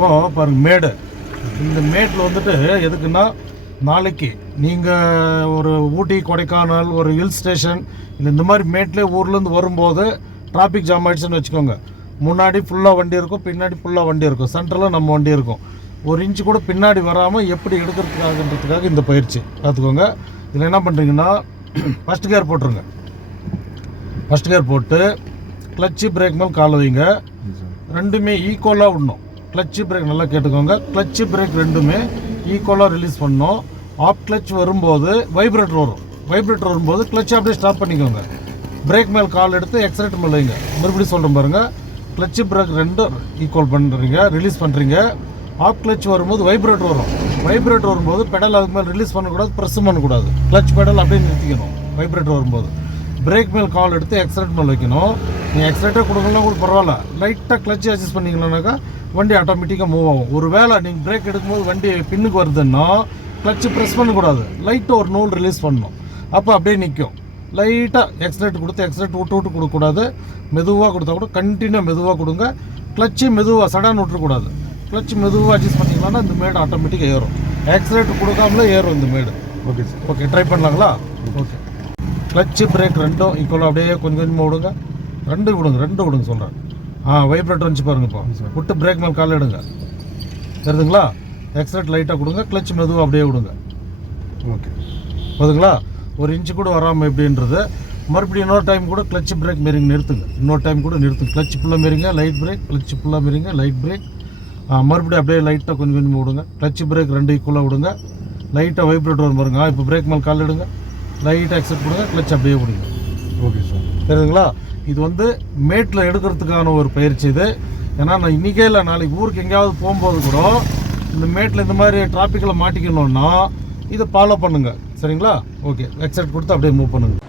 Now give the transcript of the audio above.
இப்போது பாருங்கள் மேடு, இந்த மேட்டில் வந்துட்டு எதுக்குன்னா நாளைக்கு நீங்கள் ஒரு ஊட்டி கொடைக்கானல் ஒரு ஹில் ஸ்டேஷன் இந்த மாதிரி மேட்லேயே ஊர்லேருந்து வரும்போது டிராஃபிக் ஜாம் ஆகிடுச்சுன்னு வச்சுக்கோங்க. முன்னாடி ஃபுல்லாக வண்டி இருக்கும், பின்னாடி ஃபுல்லாக வண்டி இருக்கும், சென்டரில் நம்ம வண்டி இருக்கும். ஒரு இன்ச்சு கூட பின்னாடி வராமல் எப்படி எடுக்கிறதுக்காகன்றதுக்காக இந்த பயிற்சி பார்த்துக்கோங்க. இதில் என்ன பண்ணுறீங்கன்னா ஃபஸ்ட் கியர் போட்டுருங்க. ஃபஸ்ட் கியர் போட்டு கிளச்சு பிரேக் மேல் கால் வைங்க. ரெண்டுமே ஈக்குவலாக விடணும். கிளச்சு பிரேக் நல்லா கேட்டுக்கோங்க. கிளச்சு பிரேக் ரெண்டுமே ஈக்குவலாக ரிலீஸ் பண்ணணும். ஆஃப் கிளச் வரும்போது வைப்ரேட்டர் வரும். வைப்ரேட்டர் வரும்போது கிளச்சை அப்படியே ஸ்டாப் பண்ணிக்கோங்க. பிரேக் மேல் கால் எடுத்து எக்ஸலேட்டர் மேல் வைங்க. மறுபடியும் சொல்கிறேன் பாருங்கள். கிளச்சு பிரேக் ரெண்டும் ஈக்குவல் பண்ணுறீங்க, ரிலீஸ் பண்ணுறீங்க. ஆஃப் கிளச் வரும்போது வைப்ரேட்டர் வரும். வைப்ரேட்டர் வரும்போது பெடல் அதுக்கு மேலே ரிலீஸ் பண்ணக்கூடாது, ப்ரெஸ் பண்ணக்கூடாது. கிளச் பெடல் அப்படியே நிறுத்திக்கணும் வைப்ரேட்டர் வரும்போது. பிரேக் மேல் கால் எடுத்து எக்ஸலேட்டர் மேல் வைக்கணும். நீங்கள் எக்ஸலேட்டர் கொடுக்கலாம் கூட பரவாயில்ல, லைட்டாக கிளச்சு அட்ஜஸ்ட் பண்ணிக்கணுன்னாக்கா வண்டி ஆட்டோமேட்டிக்காக மூவ் ஆகும். ஒரு வேளை நீங்கள் பிரேக் எடுக்கும்போது வண்டி பின்னுக்கு வருதுன்னா கிளச்சு ப்ரெஸ் பண்ணக்கூடாது, லைட்டாக ஒரு நூல் ரிலீஸ் பண்ணணும். அப்போ அப்படியே நிற்கும். லைட்டாக எக்ஸலேட்டர் கொடுத்து எக்ஸலேட்டர் விட்டு விட்டு கொடுக்கக்கூடாது. மெதுவாக கொடுத்தா கூட கண்டினியூ மெதுவாக கொடுங்க. கிளச்சு மெதுவாக சடான் விட்டுறக்கூடாது. கிளச்சு மெதுவாக அட்ஜஸ்ட் பண்ணிக்கலாம்னா இந்த மேடு ஆட்டோமேட்டிக்காக ஏறும். எக்ஸலேட்டர் கொடுக்காமலே ஏறும் இந்த மேடு. ஓகே சார், ஓகே ட்ரை பண்ணலாங்களா? ஓகே. கிளச்சு பிரேக் ரெண்டும் ஈக்குவலாக அப்படியே கொஞ்சம் கொஞ்சமாக விடுங்க. ரெண்டு விடுங்க சொல்கிறேன். வைப்ரேட்டர் வந்துச்சு பாருங்க. இப்போ விட்டு பிரேக் மேல் கால் எடுங்க. தெரியுதுங்களா? எக்ஸலேட்டர் லைட்டாக கொடுங்க. கிளச் மெதுவாக அப்படியே விடுங்க. ஓகே போதுங்களா? ஒரு இன்ச்சு கூட வராமல் எப்படின்றது. மறுபடியும் இன்னொரு டைம் கூட கிளச் பிரேக் மாரிங்க நிறுத்துங்க. இன்னொரு டைம் கூட நிறுத்துங்க. கிளச் ஃபுல்லாக மாரிங்க, லைட் பிரேக், கிளச் ஃபுல்லாக மாரிங்க, லைட் பிரேக். மறுபடியும் அப்படியே லைட்டாக கொஞ்சம் கொஞ்சமாக விடுங்க. கிளச் பிரேக் ரெண்டு ஈக்குவலாக விடுங்க. லைட்டாக வைப்ரேட்டர் வரும் பாருங்க. இப்போ பிரேக் மேல் கால் எடுங்க. லைட்டாக எக்ஸலேட்டர் கொடுங்க. கிளச் அப்படியே விடுங்க. ஓகே சார், தெரியுதுங்களா? இது வந்து மேட்டில் எடுக்கிறதுக்கான ஒரு பயிற்சி இது. ஏன்னா நான் இன்றைக்கே இல்லை, நாளைக்கு ஊருக்கு எங்கேயாவது போகும்போது கூட இந்த மேட்டில் இந்த மாதிரி டிராஃபிக்கில் மாட்டிக்கணுன்னா இதை ஃபாலோ பண்ணுங்கள். சரிங்களா? ஓகே, எக்ஸலேட்டர் கொடுத்து அப்படியே மூவ் பண்ணுங்கள்.